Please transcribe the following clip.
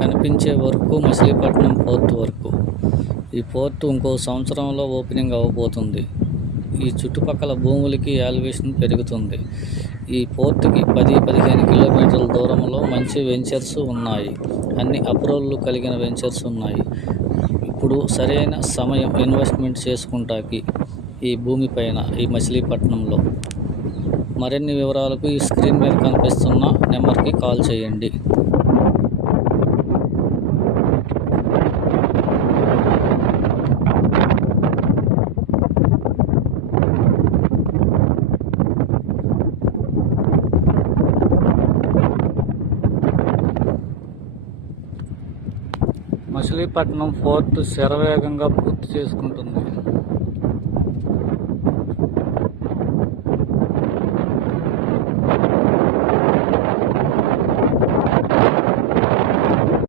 కనిపించే వరకు మచిలీపట్నం పోర్ట్ వరకు. ఈ పోర్టు ఇంకో సంవత్సరంలో ఓపెనింగ్ అవ్వబోతుంది. ఈ చుట్టుపక్కల భూములకి వాల్యుయేషన్ పెరుగుతుంది. ఈ పోర్టుకి 10-15 కిలోమీటర్ల దూరంలో మంచి వెంచర్స్ ఉన్నాయి. అన్ని అప్రూవల్ కలిగిన వెంచర్స్ ఉన్నాయి. ఇప్పుడు సరైన సమయం ఇన్వెస్ట్మెంట్ చేసుకుంటాకి ఈ భూమిపైన, ఈ మచిలీపట్నంలో. మరిన్ని వివరాలకు ఈ స్క్రీన్ మీద కనిపిస్తున్న నెంబర్కి కాల్ చేయండి. మచిలీపట్నం పోర్టు శరవేగంగా పూర్తి చేసుకుంటుంది.